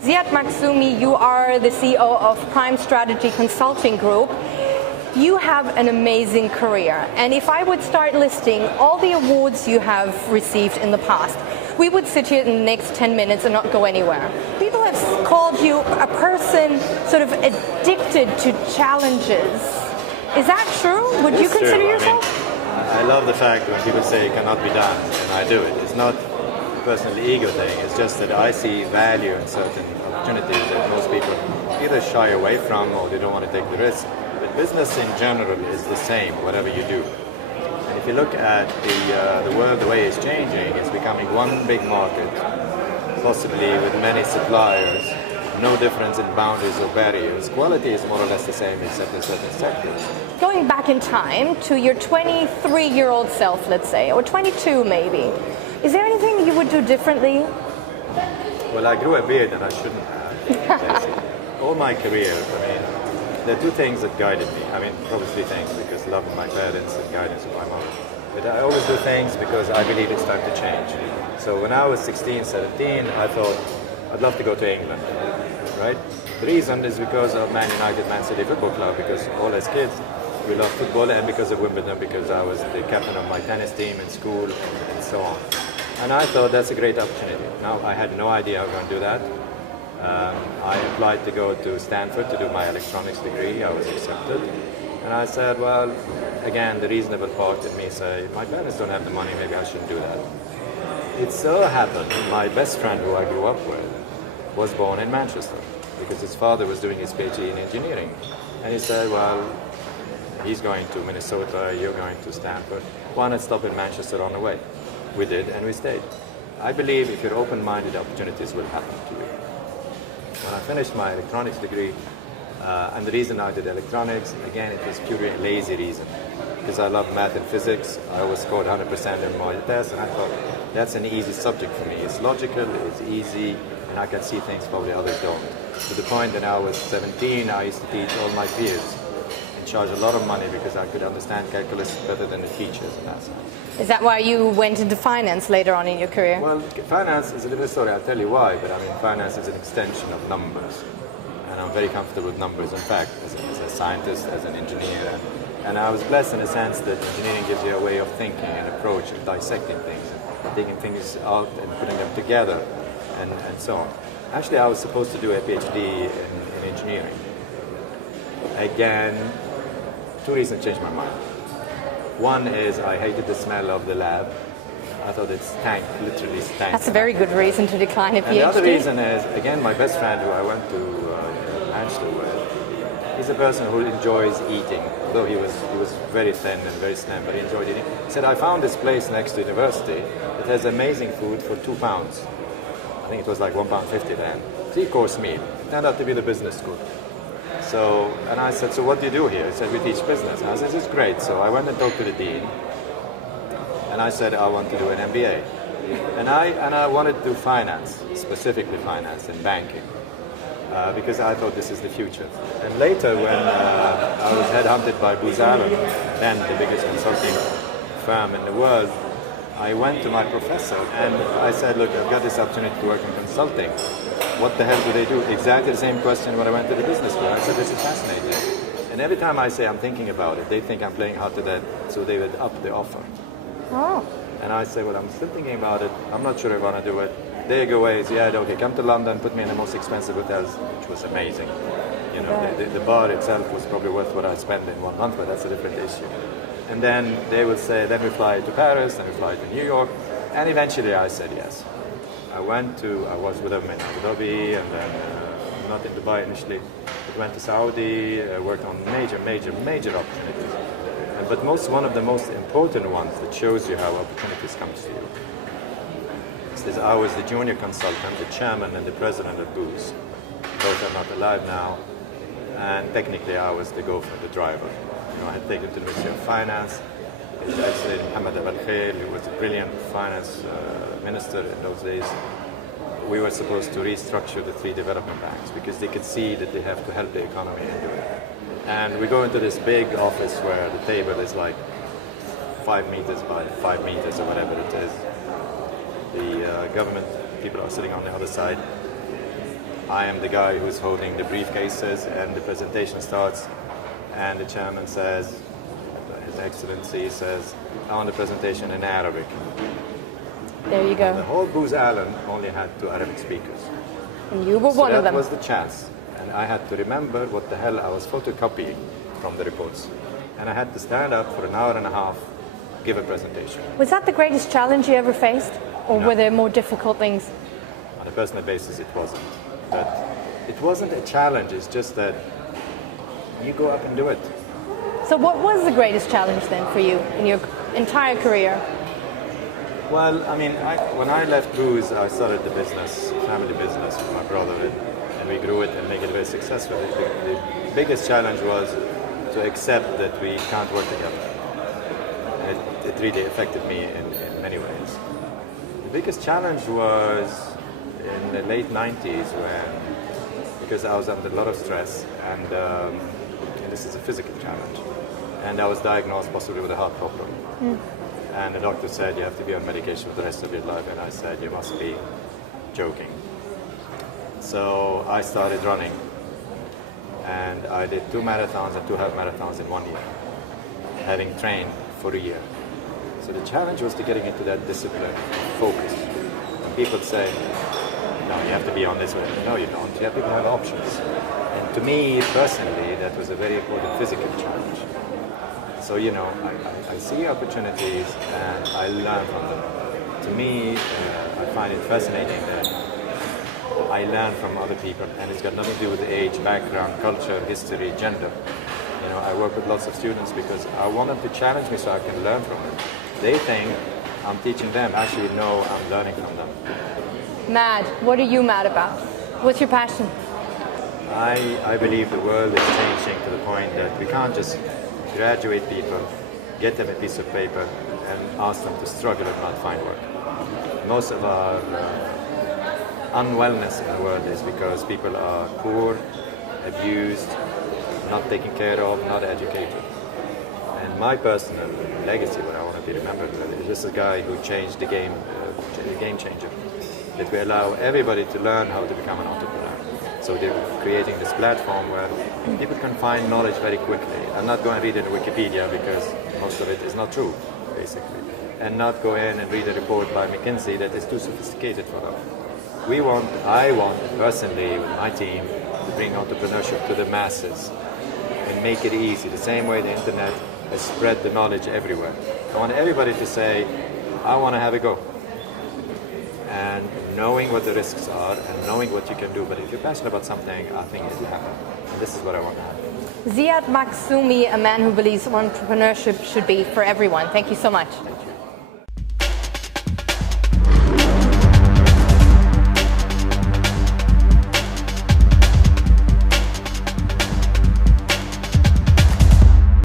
Ziad Makhzoumi, you are the CEO of Prime Strategy Consulting Group. You have an amazing career, and if I would start listing all the awards you have received in the past, we would sit here in the next 10 minutes and not go anywhere. People have called you a person sort of addicted to challenges. Is that true? Would you consider yourself? I love the fact when people say it cannot be done, and I do it. It's not a personal ego thing, it's just that I see value in certain opportunities that most people either shy away from or they don't want to take the risk. But business in general is the same, whatever you do. And if you look at the world, the way it's changing, it's becoming one big market, possibly with many suppliers, no difference in boundaries or barriers. Quality is more or less the same except in certain sectors. Going back in time to your 23-year-old self, let's say, or 22 maybe, is there anything you would do differently? Well, I grew a beard and I shouldn't have. All my career, there are two things that guided me. Probably three things, because love of my parents and guidance of my mom. But I always do things because I believe it's time to change. So when I was 16, 17, I thought I'd love to go to England, right? The reason is because of Man United, Man City Football Club, because all as kids, we loved football, and because of Wimbledon, because I was the captain of my tennis team in school, and so on. And I thought that's a great opportunity. Now, I had no idea I was going to do that. I applied to go to Stanford to do my electronics degree. I was accepted. And I said, well, again, the reasonable part in me say, my parents don't have the money, maybe I shouldn't do that. It so happened, my best friend who I grew up with was born in Manchester, because his father was doing his PhD in engineering. And he said, well, he's going to Minnesota, you're going to Stanford. Why not stop in Manchester on the way? We did, and we stayed. I believe if you're open-minded, opportunities will happen to you. When I finished my electronics degree, and the reason I did electronics, again, it was purely a lazy reason, because I love math and physics. I always scored 100% in my tests, and I thought, that's an easy subject for me. It's logical, it's easy, and I can see things probably others don't. To the point that I was 17, I used to teach all my peers and charge a lot of money because I could understand calculus better than the teachers in that sense. Is that why you went into finance later on in your career? Well, finance is a different story. I'll tell you why, but finance is an extension of numbers. And I'm very comfortable with numbers, in fact, as a scientist, as an engineer. And I was blessed in the sense that engineering gives you a way of thinking, an approach of dissecting things, and taking things out and putting them together, and so on. Actually, I was supposed to do a PhD in engineering. Again, two reasons changed my mind. One is I hated the smell of the lab. I thought it stank, literally stank. That's a very good reason to decline a PhD. And the other reason is, again, my best friend who I went to Manchester with, he's a person who enjoys eating. Although he was very thin and very slim, but he enjoyed eating. He said, I found this place next to university that has amazing food for £2. I think it was like £1.50 then. 3-course meal. It turned out to be the business school. So, and I said, so what do you do here? He said, we teach business. And I said, this is great. So I went and talked to the dean. And I said, I want to do an MBA. And I wanted to do finance, specifically finance and banking, because I thought this is the future. And later, when I was headhunted by Booz Allen, then the biggest consulting firm in the world, I went to my professor and I said, look, I've got this opportunity to work in consulting. What the hell do they do? Exactly the same question when I went to the business school. I said, this is fascinating. And every time I say I'm thinking about it, they think I'm playing hard to that, so they would up the offer. Oh. And I say, well, I'm still thinking about it. I'm not sure I want to do it. They go away, yeah, okay, come to London, put me in the most expensive hotels, which was amazing. You know, the bar itself was probably worth what I spent in 1 month, but that's a different issue. And then they would say, then we fly to Paris, then we fly to New York, and eventually I said yes. I was with them in Abu Dhabi, and then not in Dubai initially, but went to Saudi, worked on major opportunities. But one of the most important ones that shows you how opportunities come to you is I was the junior consultant, the chairman and the president of Booz. Both are not alive now, and technically I was the gopher, the driver. You know, I had taken to the Ministry of Finance. His Excellency Mohammed Abul Khair, who was a brilliant finance minister in those days. We were supposed to restructure the 3 development banks because they could see that they have to help the economy and do it. And we go into this big office where the table is like 5 meters by 5 meters or whatever it is. The government people are sitting on the other side. I am the guy who's holding the briefcases, and the presentation starts, and the chairman says, His Excellency says, I want the presentation in Arabic. There you go. And the whole Booz Allen only had 2 Arabic speakers. And you were one of them. That was the chance. And I had to remember what the hell I was photocopying from the reports. And I had to stand up for an hour and a half, give a presentation. Was that the greatest challenge you ever faced? Or No. were there more difficult things? On a personal basis, it wasn't. But it wasn't a challenge, it's just that you go up and do it. So what was the greatest challenge then for you in your entire career? Well, I mean, when I left Booz, I started the business, family business with my brother, and we grew it and make it very successful. The biggest challenge was to accept that we can't work together. It really affected me in many ways. The biggest challenge was in the late 90s because I was under a lot of stress, and this is a physical challenge. And I was diagnosed possibly with a heart problem. And the doctor said, you have to be on medication for the rest of your life. And I said, you must be joking. So I started running. And I did 2 marathons and 2 half marathons in 1 year, having trained for a year. So the challenge was to getting into that discipline, focus. And people say, no, you have to be on this way. No, you don't. You have to have options. And to me, personally, that was a very important physical challenge. So, you know, I see opportunities and I learn from them. To me, I find it fascinating that I learn from other people, and it's got nothing to do with age, background, culture, history, gender. You know, I work with lots of students because I want them to challenge me so I can learn from them. They think I'm teaching them. Actually, no, I'm learning from them. Mad. What are you mad about? What's your passion? I believe the world is changing to the point that we can't just graduate people, get them a piece of paper, and ask them to struggle and not find work. Most of our unwellness in the world is because people are poor, abused, not taken care of, not educated. And my personal legacy, what I want to be remembered with, is just a guy who changed the game, a game changer. That we allow everybody to learn how to become an entrepreneur. So they're creating this platform where people can find knowledge very quickly and not go and read it in Wikipedia because most of it is not true, basically. And not go in and read a report by McKinsey that is too sophisticated for them. I want personally with my team to bring entrepreneurship to the masses and make it easy, the same way the internet has spread the knowledge everywhere. I want everybody to say, I want to have a go. And knowing what the risks are and knowing what you can do. But if you're passionate about something, I think it will happen. And this is what I want to have. Ziad Makhzoumi, a man who believes entrepreneurship should be for everyone. Thank you so much.